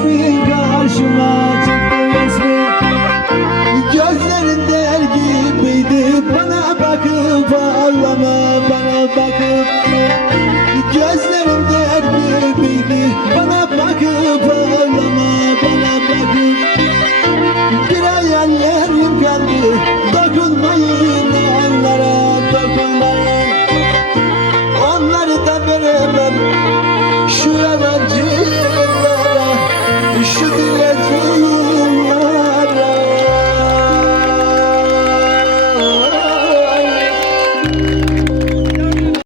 resmin karşıma çıktı resmin Gözlerin der gibiydi bana bakıp ağlama bana bakıp. Gözlerin der gibiydi bana bakıp ağlama bana bakıp. Bir hayallerim kaldı dokunmayın onlara dokunmayın. Onları da veremem.